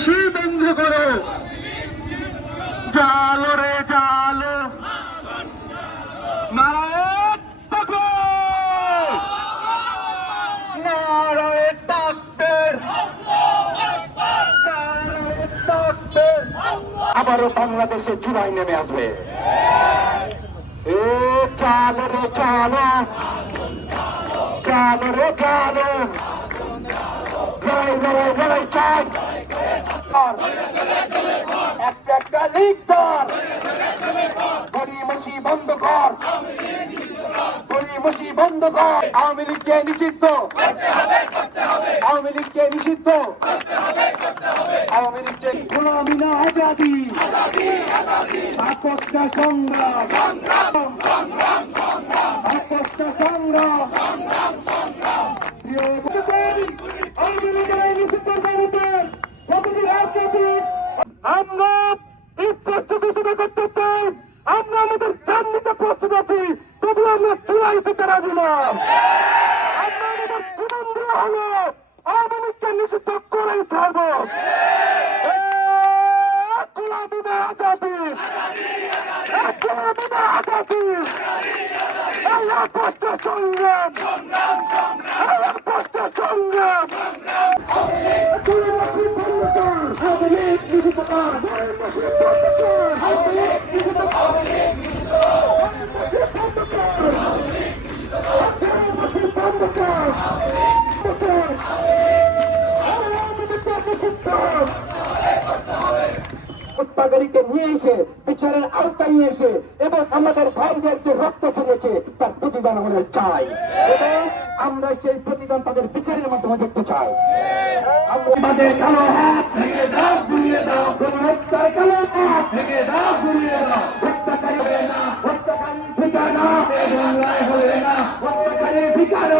ফাঁসি বন্ধ করো। জালো রে জালো! আবারও বাংলাদেশে চূড়ায় নেমে আসবে। এ চালো রে চালো চালো রে চালো একটা একটা লিখতার গড়িমসি বন্ধ কর গড়িমসি বন্ধ কর আওয়ামী লীগকে নিষিদ্ধ আওয়ামী লীগকে নিষিদ্ধ সংগ্রাম সংগ্রাম বন্ধুগণ, আওয়ামী লীগের এই আমরা এই প্রস্তুতি করতে চাই। আমরা আমাদের জান নিতে প্রস্তুত আছি। তবু আমরা চূড়াই দিতে রাজি না। আমরা আমাদের জীবন দেওয়া হলো আওয়ামী লীগকে নিষিদ্ধ করেই ছাড়বো। আজাদি। আজাদি। এই সংগ্রাম। একটা সংগ্রাম। আওয়ামী লীগ নিষিদ্ধ কর আওয়ামী লীগ নিষিদ্ধ কর আওয়ামী লীগ নিষিদ্ধ কর হত্যাকারীকে নিয়ে এসে বিচারের আওতায় নিয়ে এসে এবং আমাদের ভাইদের যে রক্ত ছড়িয়েছে তার প্রতিদান আমরা চাই। এবং আমরা সেই প্রতিদান তাদের বিচারের মাধ্যমে দেখতে চাই। আমাদের কালো হাত ভেঙে দাও ঘুরিয়ে দাও। হত্যার কালো হাত ভেঙে দাও ঘুরিয়ে দাও। হত্যাকারী হবে না। হত্যাকারী ঠিকানা হবে না। হত্যাকারী ঠিকানা এ বাংলায় হবে না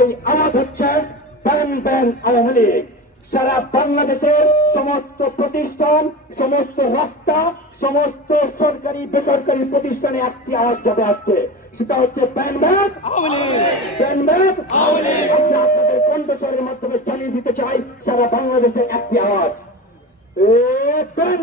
সেই আওয়াজ হচ্ছে ব্যান ব্যান আওয়ামী লীগ। সারা বাংলাদেশের সমস্ত প্রতিষ্ঠান সমস্ত রাস্তা সমস্ত সরকারি বেসরকারি প্রতিষ্ঠানে একটি আওয়াজ যাবে আজকে। সেটা হচ্ছে ব্যান আমরা আপনাদের কণ্ঠস্বরের মাধ্যমে জানিয়ে দিতে চাই সারা বাংলাদেশের একটি আওয়াজ। এ ban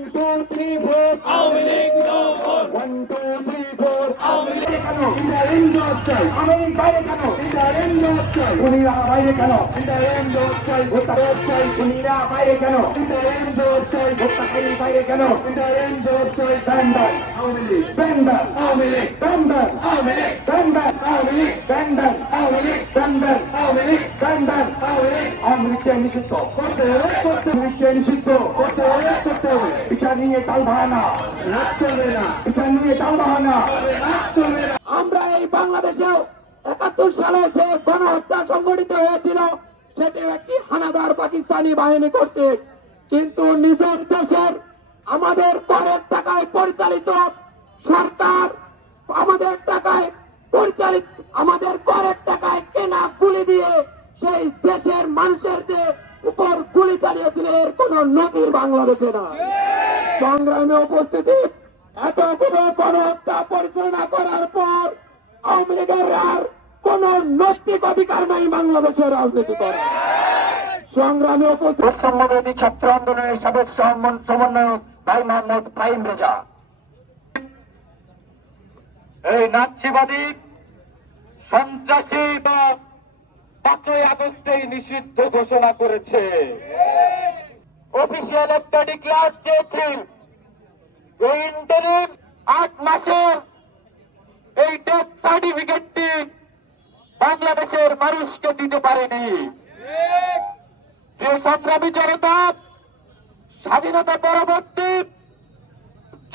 four. One, two, three, four. How many can go? In the end of time. How many can go? In the end of a higher can go. In a higher can go. In the end of time. What the second time can go? In the end বিচার নিয়ে তাল বাহানা। চলবে না বিচার নিয়ে তাল বাহানা। চলবে না আমরা এই বাংলাদেশেও একাত্তর সালে যে গণহত্যা সংঘটিত হয়েছিল, সেটি একটি হানাদার পাকিস্তানি বাহিনী কর্তৃক। কিন্তু নিজের দেশের আমাদের করের টাকায় পরিচালিত সরকার আমাদের টাকায় পরিচালিত, আমাদের করের টাকায় কেনা গুলি দিয়ে সেই দেশের মানুষের যে উপর গুলি চালিয়েছিল, এর কোন নজির বাংলাদেশে না সংগ্রামে উপস্থিতি। এত কোনো গণহত্যা পরিচালনা করার পর আওয়ামী লীগের আর কোন নৈতিক অধিকার নাই বাংলাদেশের রাজনীতি করার। সংগ্রামে উপস্থিত ছাত্র আন্দোলনের সাবেক সমন্বয়ক ভাই মোহাম্মদ রেজা। এই নাৎসিবাদী, সন্ত্রাসী পাঁচই আগস্টেই নিষিদ্ধ ঘোষণা করেছে। অফিসিয়াল একটা ডিক্লার চেয়েছে এই ইন্টারিম আট মাসের এই ডেথ সার্টিফিকেটটি বাংলাদেশের মানুষকে দিতে পারেনি। প্রিয় সংগ্রামী জনতা, স্বাধীনতা পরবর্তী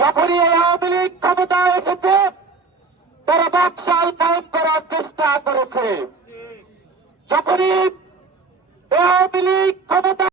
যখনই আওয়ামী লীগ ক্ষমতায় এসেছে, তারা বাকশাল কায়েম করার চেষ্টা করেছে। যখনই আওয়ামী লীগ ক্ষমতা